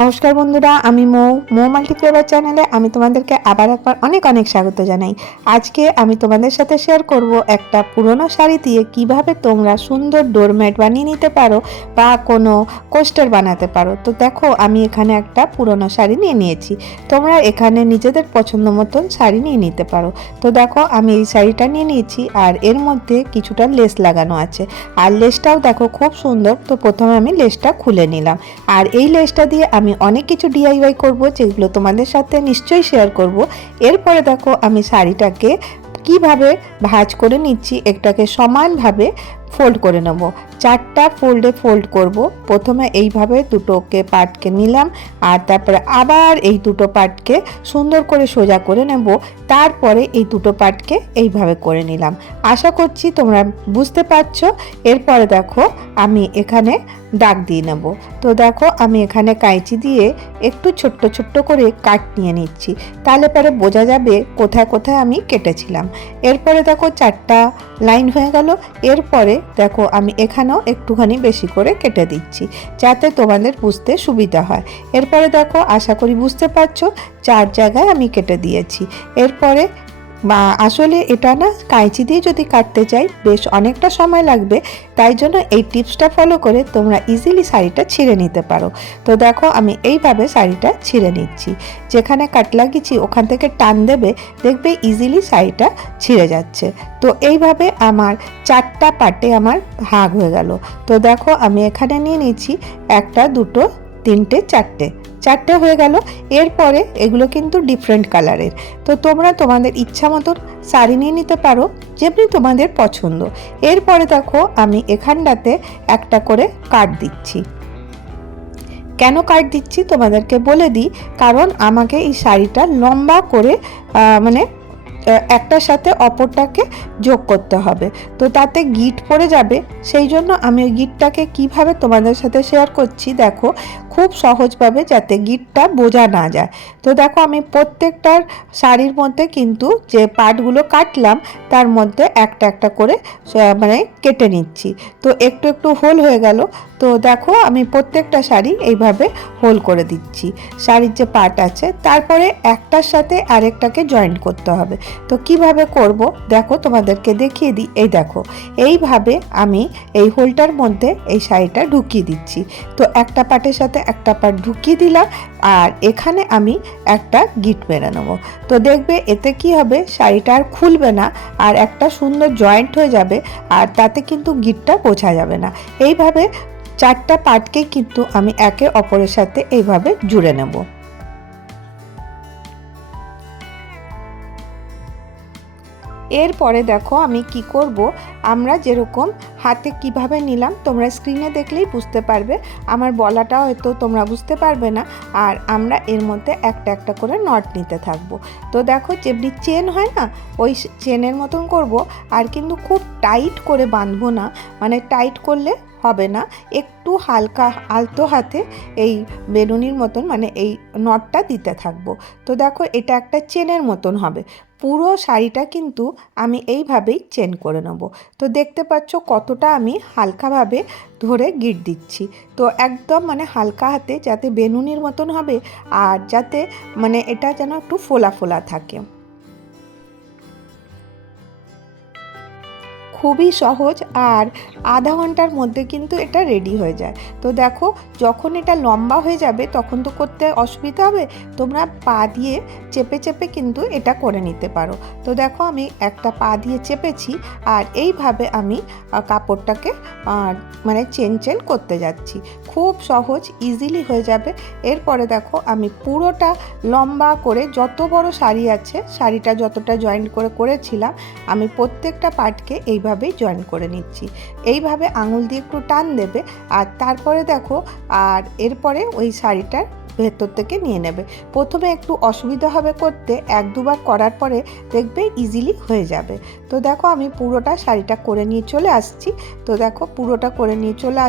নমস্কার বন্ধুরা, আমি মৌ মাল্টিফ্লেভার চ্যানেলে আমি তোমাদেরকে আবার একবার অনেক অনেক স্বাগত জানাই। আজকে আমি তোমাদের সাথে শেয়ার করব একটা পুরনো শাড়ি দিয়ে কিভাবে তোমরা সুন্দর ডোরম্যাট বানিয়ে নিতে পারো বা কোনো কোস্টার বানাতে পারো। তো দেখো, আমি এখানে একটা পুরনো শাড়ি নিয়ে নিয়েছি। তোমরা এখানে নিজেদের পছন্দ মতন শাড়ি নিয়ে নিতে পারো। তো দেখো, আমি এই শাড়িটা নিয়ে নিয়েছি আর এর মধ্যে কিছুটা লেস লাগানো আছে। আর লেসটাও দেখো খুব সুন্দর। তো প্রথমে আমি লেসটা খুলে নিলাম। আর এই লেসটা দিয়ে আমি অনেক কিছু ডিআইওয়াই করব, যেগুলো তোমাদের সাথে নিশ্চয়ই শেয়ার করব। এরপরে দেখো, আমি শাড়িটাকে কিভাবে ভাঁজ করে নিচ্ছি, একটাকে সমানভাবে ফোল্ড করে নেব। 4টা ফোল্ডে ফোল্ড করব। প্রথমে এইভাবে দুটোকে পার্টকে নিলাম আর তারপরে আবার এই দুটো পার্টকে সুন্দর করে সোজা করে নেব। তারপরে এই দুটো পার্টকে এইভাবে করে নিলাম। আশা করছি তোমরা বুঝতে পারছো। এরপরে দেখো, আমি এখানে দাগ দিয়ে নেব। তো দেখো, আমি এখানে কাঁচি দিয়ে একটু ছোট্ট ছোট্ট করে কাট নিয়ে নিচ্ছি, তাহলে পরে বোঝা যাবে কোথায় কোথায় আমি কেটেছিলাম। এরপরে দেখো 4টা লাইন হয়ে গেল। এরপরে দেখো, আমি এখানেও একটুখানি বেশি করে কেটে দিচ্ছি, যাতে তোমাদের বুঝতে সুবিধা হয়। এরপরে দেখো, আশা করি বুঝতে পারছো, 4 জায়গায় আমি কেটে দিয়েছি। এরপরে আসলে এটা না, কাঁচি দিয়ে যদি কাটতে চাই বেশ অনেকটা সময় লাগবে। তাই জন্য এই টিপসটা ফলো করে তোমরা ইজিলি শাড়িটা ছিঁড়ে নিতে পারো। তো দেখো, আমি এইভাবে শাড়িটা ছিঁড়ে নিচ্ছি। যেখানে কাট লাগিয়েছি ওখান থেকে টান দেবে, দেখবে ইজিলি শাড়িটা ছিঁড়ে যাচ্ছে। তো এইভাবে আমার 4টা পার্টে আমার ভাগ হয়ে গেল। তো দেখো, আমি এখানে নিয়ে নিচ্ছি 1টা 2টো 3টে 4টে হয়ে গেল। এরপরে এগুলো কিন্তু ডিফারেন্ট কালারের। তো তোমরা তোমাদের ইচ্ছা মতন শাড়ি নিয়ে নিতে পারো, যেমনি তোমাদের পছন্দ। এরপরে দেখো, আমি এখানটাতে একটা করে কাট দিচ্ছি। কেন কাট দিচ্ছি তোমাদেরকে বলে দিই, কারণ আমাকে এই শাড়িটা লম্বা করে মানে একটার সাথে অপরটাকে যোগ করতে হবে। তো তাতে গিট পড়ে যাবে, সেই জন্য আমি ওই গিটটাকে কিভাবে তোমাদের সাথে শেয়ার করছি দেখো, খুব সহজভাবে, যাতে গিটটা বোঝা না যায়। তো দেখো, আমি প্রত্যেকটার শাড়ির মধ্যে কিন্তু যে পার্টগুলো কাটলাম তার মধ্যে একটা একটা করে মানে কেটে নিচ্ছি। তো একটু একটু হোল হয়ে গেল। তো দেখো, আমি প্রত্যেকটা শাড়ি এইভাবে হোল করে দিচ্ছি। শাড়ির যে পার্ট আছে তারপরে একটার সাথে আরেকটাকে জয়েন্ট করতে হবে। তো কিভাবে করব দেখো, তোমাদেরকে দেখিয়ে দিই। এই দেখো, এইভাবে আমি এই হোলটার মধ্যে এই শাড়িটা ঢুকিয়ে দিচ্ছি। তো একটা পার্টের সাথে একটা পার্ট ঢুকিয়ে দিলাম আর এখানে আমি একটা গিট মেরে নেবো। তো দেখবে এতে কি হবে, শাড়িটা আর খুলবে না আর একটা সুন্দর জয়েন্ট হয়ে যাবে, আর তাতে কিন্তু গিটটা বোঝা যাবে না। এইভাবে 4টা পার্টকে কিন্তু আমি একে অপরের সাথে এইভাবে জুড়ে নেব। এরপরে দেখো, আমি কি করব, আমরা যেরকম হাতে কিভাবে নিলাম তোমরা স্ক্রিনে দেখলেই বুঝতে পারবে। আমার বলাটা হয়তো তোমরা বুঝতে পারবে না। আর আমরা এর মধ্যে একটা একটা করে নট নিতে থাকবো। তো দেখো, যেমনি চেন হয় না, ওই চেনের মতন করব। আর কিন্তু খুব টাইট করে বাঁধবো না, মানে টাইট করলে হবে না। একটু হালকা আলতো হাতে এই বেলুনির মতন মানে এই নটটা দিতে থাকবো। তো দেখো, এটা একটা চেনের মতন হবে। পুরো শাড়িটা কিন্তু আমি এইভাবেই চেন করে নেব। তো দেখতে পাচ্ছ কতটা আমি হালকাভাবে ধরে গিট দিচ্ছি। তো একদম মানে হালকা হাতে, যাতে বেনুনির মতন হবে আর যাতে মানে এটা যেন একটু ফোলা ফোলা থাকে। খুবই সহজ, আর আধা ঘন্টার মধ্যে কিন্তু এটা রেডি হয়ে যায়। তো দেখো, যখন এটা লম্বা হয়ে যাবে তখন তো করতে অসুবিধা হবে, তোমরা পা দিয়ে চেপে চেপে কিন্তু এটা করে নিতে পারো। তো দেখো, আমি একটা পা দিয়ে চেপেছি আর এইভাবে আমি কাপড়টাকে মানে চেন করতে যাচ্ছি। খুব সহজ, ইজিলি হয়ে যাবে। এরপরে দেখো, আমি পুরোটা লম্বা করে, যত বড় শাড়ি আছে শাড়িটা যতটা জয়েন্ট করে করেছিলাম, আমি প্রত্যেকটা পার্টকে এইভাবেই জয়েন করে নিচ্ছি। এইভাবে আঙুল দিয়ে একটু টান দেবে আর তারপরে দেখো, আর এরপরে ওই শাড়িটার ভেতর থেকে নিয়ে নেবে। প্রথমে একটু অসুবিধা হবে করতে, 1-2বার করার পরে দেখবে ইজিলি হয়ে যাবে। তো দেখো, আমি পুরোটা শাড়িটা করে নিয়ে চলে আসছি। তো দেখো, পুরোটা করে নিয়ে চলে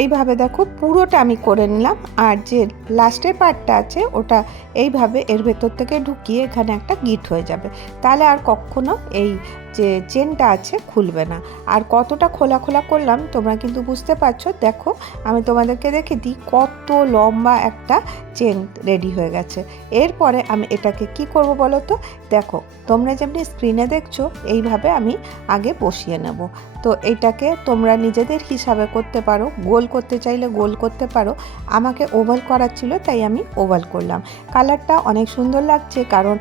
এইভাবে দেখো পুরোটা আমি করে নিলাম। আর যে লাস্টের পার্টটা আছে ওটা এইভাবে এর ভেতর থেকে ঢুকিয়ে এখানে একটা গিট হয়ে যাবে। তাহলে আর কখনো এই যে চেনটা আছে খুলবে না। আর কতটা খোলা খোলা করলাম তোমরা কিন্তু বুঝতে পারছো। দেখো আমি তোমাদেরকে দেখে দিই কত লম্বা একটা চেন রেডি হয়ে গেছে। এরপরে আমি এটাকে কি করব বলো তো। দেখো তোমরা যেমনি স্ক্রিনে দেখছো এইভাবে আমি আগে বসিয়ে নেব। তো এইটাকে তোমরা নিজেদের হিসাবে করতে পারো, গোল করতে চাইলে গোল করতে পারো। আমাকে ওভাল করার ছিল তাই আমি ওভাল করলাম। কালারটা অনেক সুন্দর লাগছে কারণ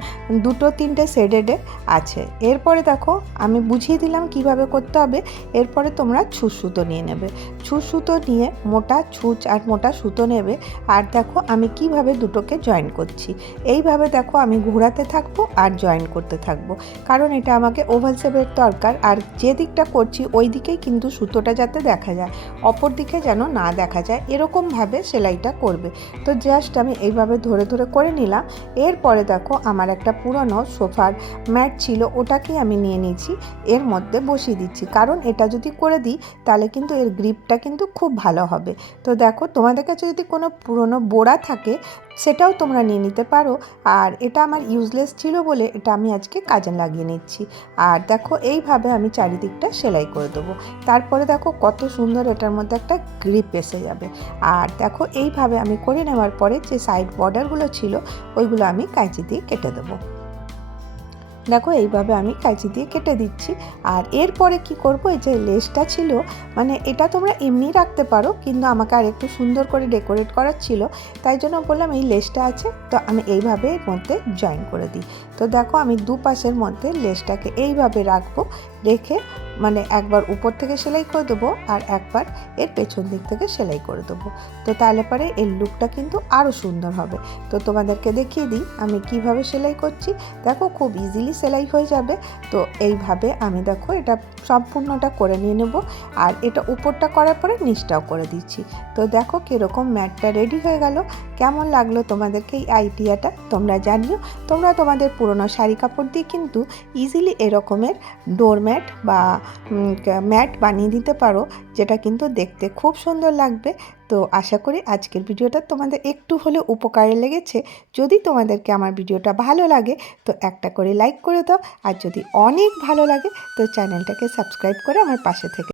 2-3টে শেডেডে আছে। এরপরে দেখো আমি বুঝিয়ে দিলাম কিভাবে করতে হবে। এরপরে তোমরা ছুঁচ সুতো নিয়ে নেবে। ছুঁচ সুতো নিয়ে মোটা ছুঁচ আর মোটা সুতো নেবে। আর দেখো আমি কিভাবে দুটোকে জয়েন করছি। এইভাবে দেখো আমি ঘোরাতে থাকবো আর জয়েন করতে থাকবো, কারণ এটা আমাকে ওভাল শেপের দরকার। আর যে দিকটা করছি ওই দিকেই কিন্তু সুতোটা যাতে দেখা যায়, অপর দিকে যেন না দেখা যায়, এরকমভাবে সেলাইটা করবে। তো জাস্ট আমি এইভাবে ধরে ধরে করে নিলাম। এরপরে দেখো আমার একটা পুরনো সোফার ম্যাট ছিল, ওটাকেই আমি নিয়ে নিয়েছি, এর মধ্যে বসিয়ে দিচ্ছি। কারণ এটা যদি করে দিই তাহলে কিন্তু এর গ্রিপটা কিন্তু খুব ভালো হবে। তো দেখো তোমাদের কাছে যদি কোনো পুরনো বোড়া থাকে সেটাও তোমরা নিয়ে নিতে পারো। আর এটা আমার ইউজলেস ছিল বলে এটা আমি আজকে কাজে লাগিয়ে নিচ্ছি। আর দেখো এইভাবে আমি চারিদিকটা সেলাই করে দেবো। তারপরে দেখো কত সুন্দর এটার মধ্যে একটা গ্রিপ এসে যাবে। আর দেখো এইভাবে আমি করে নেওয়ার পরে যে সাইড বর্ডারগুলো ছিল ওইগুলো আমি কাঁচি দিয়ে কেটে দেবো। দেখো এইভাবে আমি কাঁচি দিয়ে কেটে দিচ্ছি। আর এরপরে কি করব, এই যে লেসটা ছিল মানে এটা তোমরা এমনি রাখতে পারো, কিন্তু আমাকে আর একটু সুন্দর করে ডেকোরেট করার ছিল, তাই জন্য বললাম এই লেসটা আছে তো আমি এইভাবে এর মধ্যে জয়েন করে দিই। তো দেখো আমি দুপাশের মধ্যে লেসটাকে এইভাবে রাখবো, রেখে মানে একবার উপর থেকে সেলাই করে দেবো আর একবার এর পেছন দিক থেকে সেলাই করে দেবো। তো তাহলে পরে এর লুকটা কিন্তু আরও সুন্দর হবে। তো তোমাদেরকে দেখিয়ে দিই আমি কিভাবে সেলাই করছি। দেখো খুব ইজিলি সেলাই হয়ে যাবে। তো এইভাবে আমি দেখো এটা সম্পূর্ণটা করে নিয়ে নেব। আর এটা উপরটা করার পরে নিচটাও করে দিচ্ছি। তো দেখো কীরকম ম্যাটটা রেডি হয়ে গেল। কেমন লাগলো তোমাদেরকে এই আইডিয়াটা তোমরা জানিও। তোমরা তোমাদের পুরনো শাড়ি কাপড় দিয়ে কিন্তু ইজিলি এরকমের ডোরম্যাট বা ম্যাট বানিয়ে দিতে পারো, যেটা কিন্তু দেখতে খুব সুন্দর লাগবে। তো আশা করি আজকের ভিডিওটা তোমাদের একটু হলেও উপকারে লেগেছে। যদি তোমাদেরকে আমার ভিডিওটা ভালো লাগে তো একটা করে লাইক করে দাও, আর যদি অনেক ভালো লাগে তো চ্যানেলটাকে সাবস্ক্রাইব করে আমার পাশে থেকে